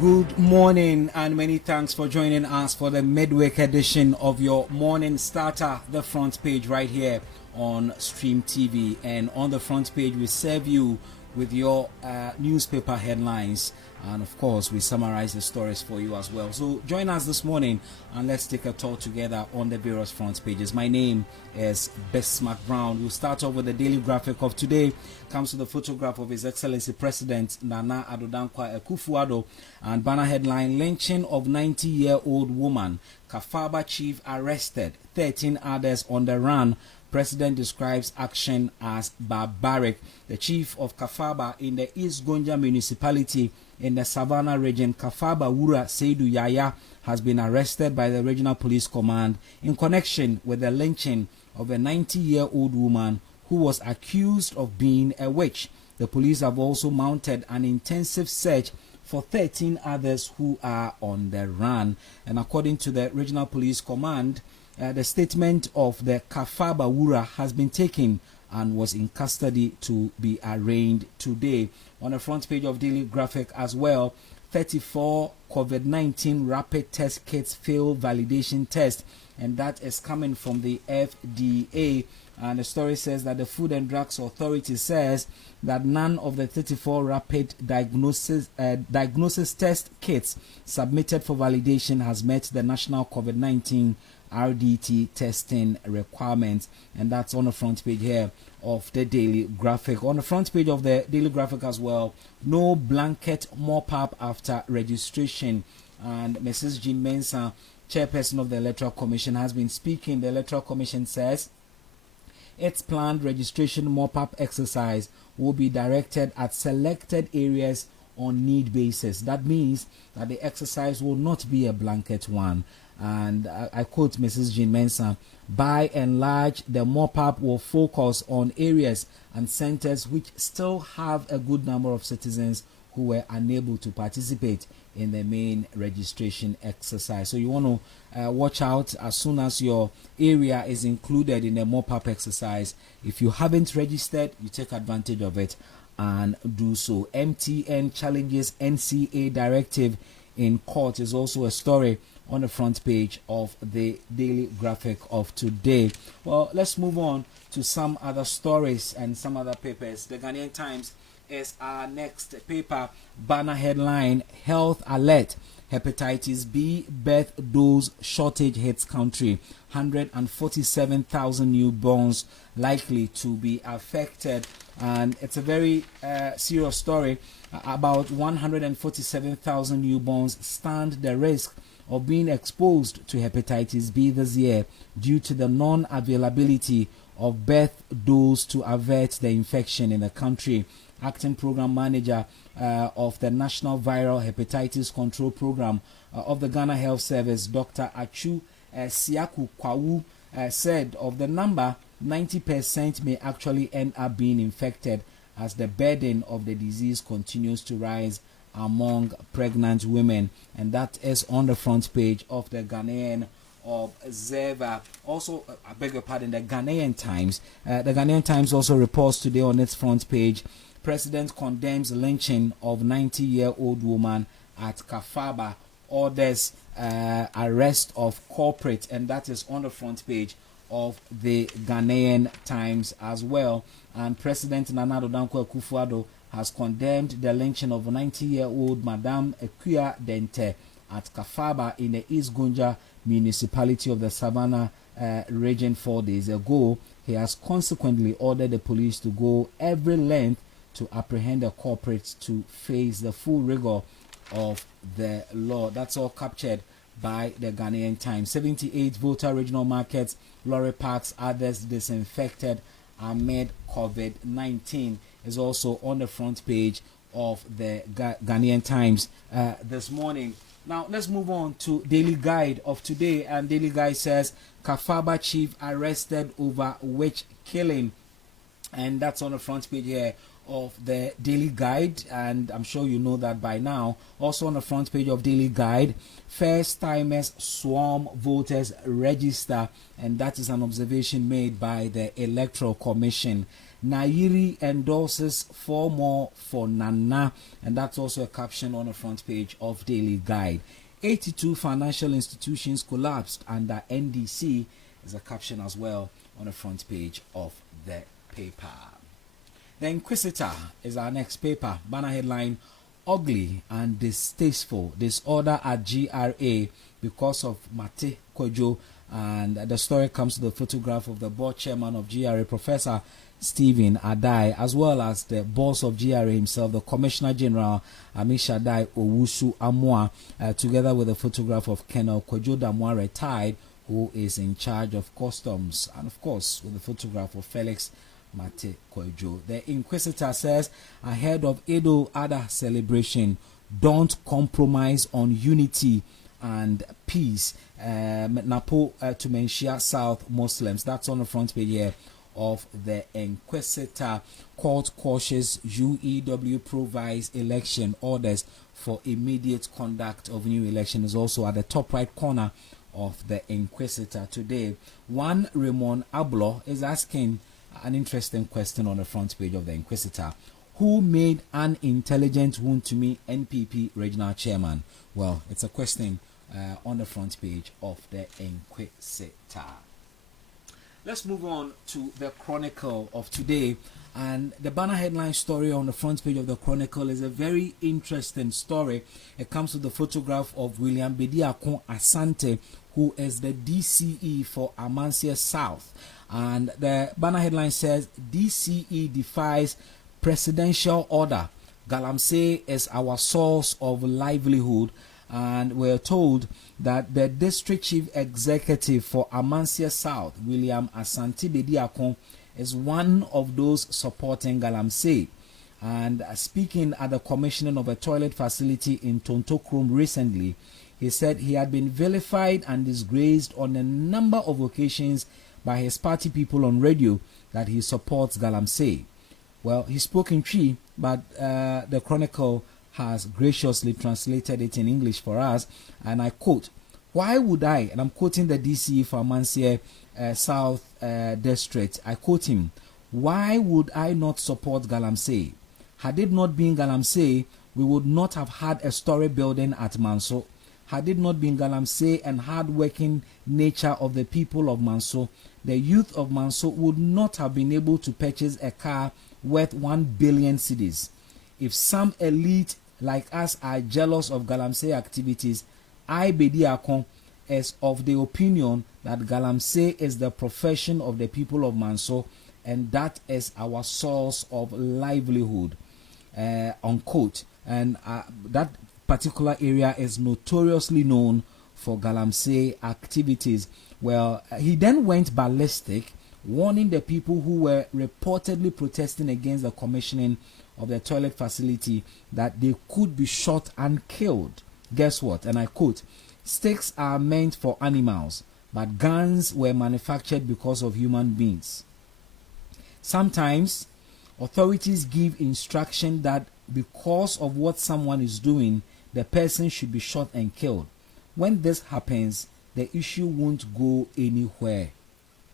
Good morning and many thanks for joining us for the midweek edition of your morning starter, the front page right here on Stream TV. And on the front page we serve you with your newspaper headlines, and of course we summarize the stories for you as well. So join us this morning and let's take a tour together on the various front pages. My name is Bismarck Brown. We'll start off with the daily graphic of today. Comes to the photograph of His Excellency President Nana Addo Dankwa Akufo-Addo, and banner headline: lynching of 90-year-old woman, KAFABA chief arrested, 13 others on the run. President describes action as barbaric. The chief of KAFABA in the East Gonja municipality in the Savannah region, KAFABA Wura Seidu Yaya, has been arrested by the Regional Police Command in connection with the lynching of a 90-year-old woman who was accused of being a witch. The police have also mounted an intensive search for 13 others who are on the run. And according to the Regional Police Command, the statement of the KAFABA Wura has been taken and was in custody to be arraigned today. On the front page of Daily Graphic as well, 34 COVID-19 rapid test kits fail validation test, and that is coming from the FDA. And the story says that the Food and Drugs Authority says that none of the 34 rapid diagnosis test kits submitted for validation has met the national COVID-19 RDT testing requirements, and that's on the front page here of the Daily Graphic. On the front page of the Daily Graphic as well, no blanket mop-up after registration, and Mrs. Jean Mensah, chairperson of the Electoral Commission, has been speaking. The Electoral Commission says its planned registration mop-up exercise will be directed at selected areas on need basis. That means that the exercise will not be a blanket one. And I quote Mrs. Jean Mensah: by and large, the mop-up will focus on areas and centers which still have a good number of citizens who were unable to participate in the main registration exercise. So you want to watch out as soon as your area is included in the mop-up exercise. If you haven't registered, you take advantage of it and do so. MTN challenges NCA directive in court is also a story on the front page of the Daily Graphic of today. Well, let's move on to some other stories and some other papers. The Ghanaian Times is our next paper. Banner headline: health alert, hepatitis B birth dose shortage hits country. 147,000 newborns likely to be affected. And it's a very serious story. About 147,000 newborns stand the risk of being exposed to hepatitis B this year due to the non-availability of birth dose to avert the infection in the country. Acting Program Manager of the National Viral Hepatitis Control Program of the Ghana Health Service, Dr. Achu Siaku Kwawu, said of the number, 90% may actually end up being infected as the burden of the disease continues to rise among pregnant women. And that is on the front page of the Ghanaian Observer. Also, I beg your pardon, the Ghanaian Times. The Ghanaian Times also reports today on its front page: President condemns lynching of 90-year-old woman at KAFABA, orders arrest of culprit, and that is on the front page of the Ghanaian Times as well. And President Nana Addo Dankwa Akufo-Addo has condemned the lynching of 90-year-old Madame Ekuya Dente at KAFABA in the East Gonja municipality of the Savannah region 4 days ago. He has consequently ordered the police to go every length to apprehend the culprits to face the full rigor of the law. That's all captured by the Ghanaian Times. 78 voter regional markets, lorry parks, others disinfected amid COVID-19 is also on the front page of the Ghanaian Times this morning. Now let's move on to Daily Guide of today, and Daily Guide says KAFABA chief arrested over witch killing, and that's on the front page here of the Daily Guide, and I'm sure you know that by now. Also on the front page of Daily Guide, first timers swarm voters register, and that is an observation made by the Electoral Commission. Nairi endorses 4 more for Nana, and that's also a caption on the front page of Daily Guide. 82 financial institutions collapsed under NDC is a caption as well on the front page of the paper. The Inquisitor is our next paper. Banner headline: ugly and distasteful disorder at GRA because of Mate Kojo. And the story comes to the photograph of the board chairman of GRA, Professor Stephen Adai, as well as the boss of GRA himself, the Commissioner General Amishadai Owusu Amwa, together with a photograph of Colonel Kojo Damwa, retired, who is in charge of customs, and of course with the photograph of Felix Mate Kojo. The Inquisitor says, ahead of Edo Adha celebration, don't compromise on unity and peace. Napo to Menshia South Muslims. That's on the front page here of the Inquisitor. Court cautious UEW provides election orders for immediate conduct of new election is also at the top right corner of the Inquisitor today. One Raymond Ablo is asking an interesting question on the front page of the Inquisitor. Who made an intelligent wound to me, NPP regional chairman? Well, it's a question on the front page of the Inquisitor. Let's move on to the Chronicle of today. And the banner headline story on the front page of the Chronicle is a very interesting story. It comes with the photograph of William Bediakon Asante, who is the DCE for Amansia South. And the banner headline says, DCE defies presidential order. Galamsey is our source of livelihood. And we're told that the district chief executive for Amansia South, William Asante Bediakon, is one of those supporting Galamsey. And speaking at the commissioning of a toilet facility in Tontokrom recently, he said he had been vilified and disgraced on a number of occasions by his party people on radio that he supports Galamsey. Well, he spoke in Twi, but the Chronicle has graciously translated it in English for us, and I quote, why would I, and I'm quoting the DCE for Amansia South District, I quote him, why would I not support Galamsey? Had it not been Galamsey, we would not have had a story building at Manso. Had it not been Galamsey and hard-working nature of the people of Manso, the youth of Manso would not have been able to purchase a car worth 1 billion cedis. If some elite like us are jealous of Galamsey activities, I, Bediakon, is of the opinion that Galamsey is the profession of the people of Manso, and that is our source of livelihood, unquote. And that particular area is notoriously known for Galamsey activities. Well, he then went ballistic, warning the people who were reportedly protesting against the commissioning of the toilet facility that they could be shot and killed. Guess what? And I quote, sticks are meant for animals, but guns were manufactured because of human beings. Sometimes authorities give instruction that because of what someone is doing, the person should be shot and killed. When this happens, the issue won't go anywhere,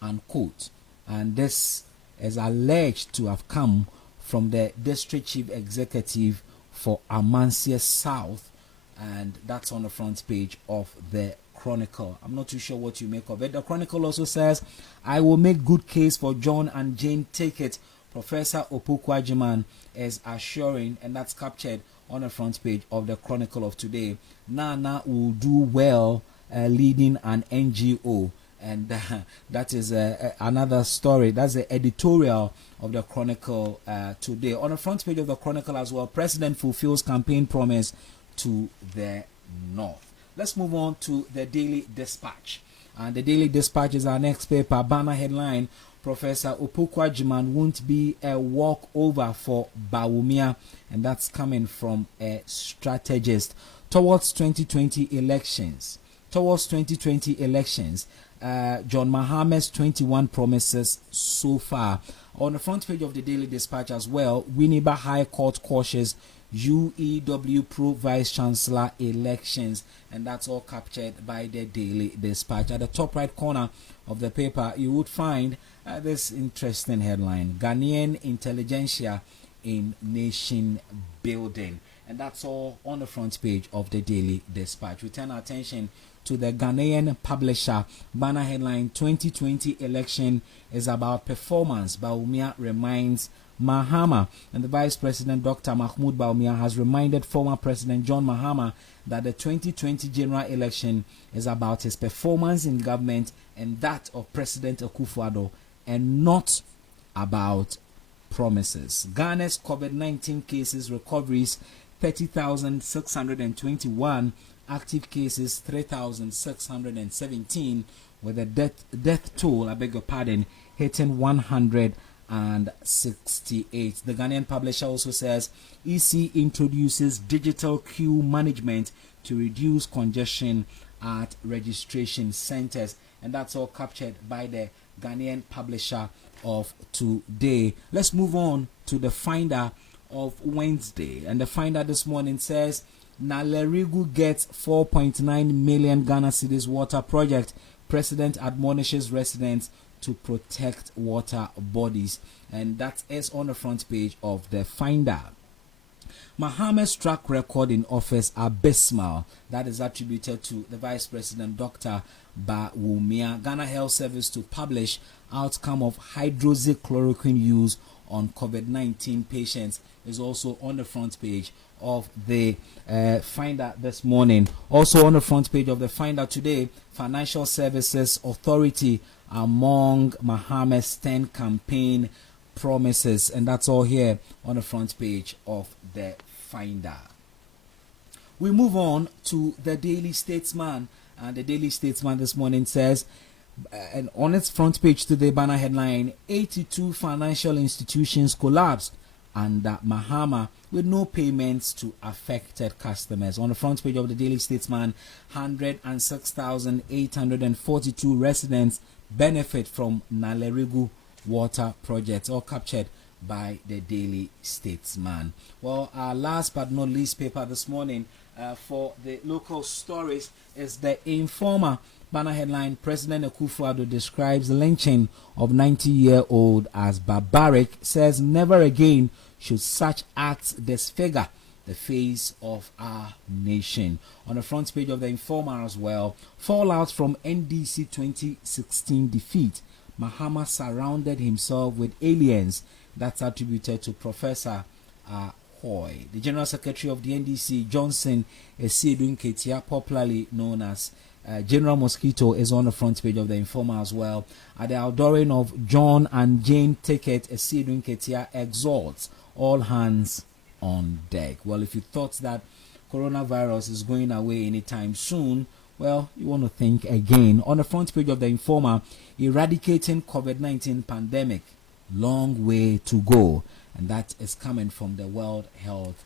unquote. And this is alleged to have come from the district chief executive for Amansia South, and that's on the front page of the Chronicle. I'm not too sure what you make of it. The Chronicle also says, I will make good case for John and Jane Ticket. Professor Opokwajiman is assuring, and that's captured on the front page of the Chronicle of today. Nana will do well leading an NGO. And that is another story. That's the editorial of the Chronicle today. On the front page of the Chronicle as well, President fulfills campaign promise to the North. Let's move on to the Daily Dispatch. And the Daily Dispatch is our next paper. Banner headline, Professor Opokwajiman won't be a walkover for Bawumia. And that's coming from a strategist. Towards 2020 elections, John Mahama's 21 promises so far. On the front page of the Daily Dispatch as well, Winneba High Court cautious UEW Pro Vice Chancellor elections, and that's all captured by the Daily Dispatch. At the top right corner of the paper, you would find this interesting headline: Ghanaian intelligentsia in nation building. And that's all on the front page of the Daily Dispatch. We turn our attention to the Ghanaian Publisher. Banner headline: 2020 election is about performance. Bawumia reminds Mahama. And the Vice President, Dr. Mahmoud Bawumia, has reminded former President John Mahama that the 2020 general election is about his performance in government and that of President Akufo-Addo, and not about promises. Ghana's COVID-19 cases recoveries 30,621, active cases 3,617, with a death toll, I beg your pardon, hitting 168. The Ghanaian Publisher also says EC introduces digital queue management to reduce congestion at registration centers, and that's all captured by the Ghanaian Publisher of today. Let's move on to the Finder of Wednesday, and the Finder this morning says Nalerigu gets 4.9 million Ghana cedis water project. President admonishes residents to protect water bodies, and that is on the front page of the Finder. Mahama's track record in office abysmal. That is attributed to the Vice President, Dr. Bawumia. Ghana Health Service to publish outcome of hydroxychloroquine use on COVID-19 patients is also on the front page of the Finder this morning. Also on the front page of the Finder today, Financial Services Authority among Mahama's 10 campaign promises, and that's all here on the front page of the Finder. We move on to the Daily Statesman, and the Daily Statesman this morning says, and on its front page today, banner headline: 82 financial institutions collapsed under Mahama with no payments to affected customers. On the front page of the Daily Statesman, 106,842 residents benefit from Nalerigu water projects, all captured by the Daily Statesman. Well, our last but not least paper this morning for the local stories is the Informer. Banner headline: President Akufo-Addo describes lynching of 90-year-old as barbaric, says never again should such acts disfigure the face of our nation. On the front page of the Informer as well, fallout from NDC 2016 defeat. Mahama surrounded himself with aliens. That's attributed to Professor Hoy. The General Secretary of the NDC, Johnson Esiedun Ketia, popularly known as General Mosquito, is on the front page of the Informer as well. At the outdooring of John and Jane Ticket, Esiedun Ketia exhorts all hands on deck. Well, if you thought that coronavirus is going away anytime soon, well, you want to think again. On the front page of the Informer, eradicating COVID-19 pandemic, long way to go, and that is coming from the World Health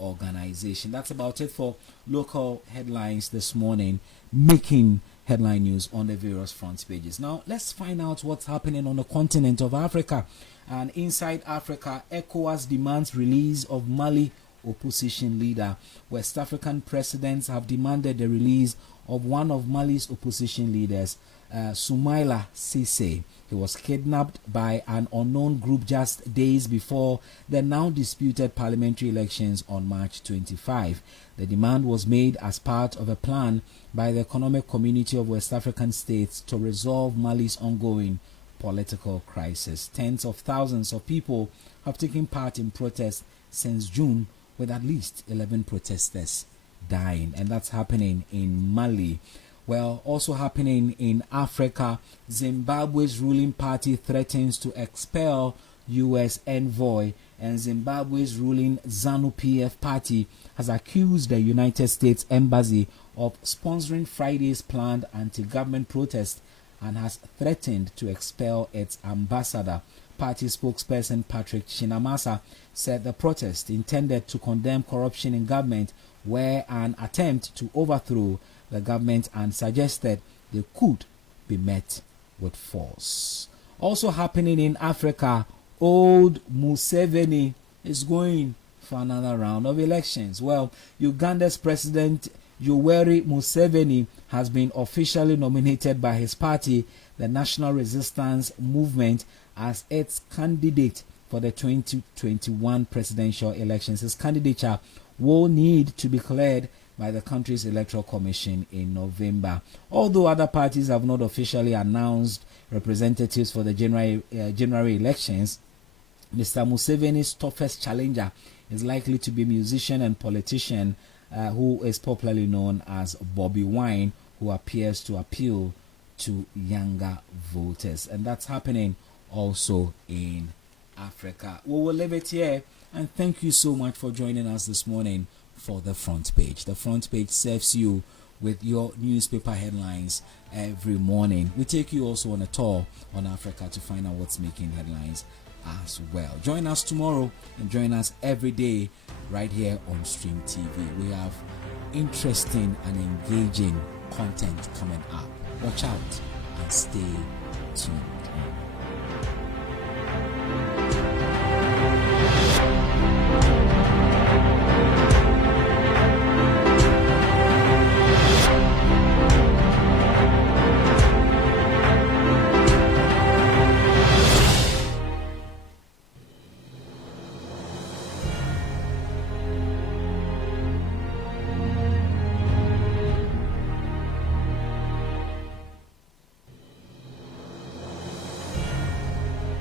Organization. That's about it for local headlines this morning, making headline news on the various front pages. Now, let's find out what's happening on the continent of Africa. And inside Africa, ECOWAS demands release of Mali opposition leader. West African presidents have demanded the release of one of Mali's opposition leaders, Soumaïla Cissé. He was kidnapped by an unknown group just days before the now disputed parliamentary elections on March 25. The demand was made as part of a plan by the Economic Community of West African States to resolve Mali's ongoing political crisis. Tens of thousands of people have taken part in protests since June, with at least 11 protesters dying, and that's happening in Mali. Well, also happening in Africa, Zimbabwe's ruling party threatens to expel U.S. envoy, and Zimbabwe's ruling ZANU-PF party has accused the United States Embassy of sponsoring Friday's planned anti-government protest and has threatened to expel its ambassador. Party spokesperson Patrick Chinamasa said the protest intended to condemn corruption in government were an attempt to overthrow the government and suggested they could be met with force. Also happening in Africa, old Museveni is going for another round of elections. Well, Uganda's President Yoweri Museveni has been officially nominated by his party, the National Resistance Movement, as its candidate for the 2021 presidential elections. His candidature will need to be cleared by the country's Electoral Commission in November. Although other parties have not officially announced representatives for the January elections, Mr. Museveni's toughest challenger is likely to be musician and politician who is popularly known as Bobby Wine, who appears to appeal to younger voters. And that's happening also in Africa. We will leave it here, and thank you so much for joining us this morning for the front page. The front page serves you with your newspaper headlines every morning. We take you also on a tour on Africa to find out what's making headlines as well. Join us tomorrow and join us every day right here on Stream TV. We have interesting and engaging content coming up. Watch out and stay tuned in.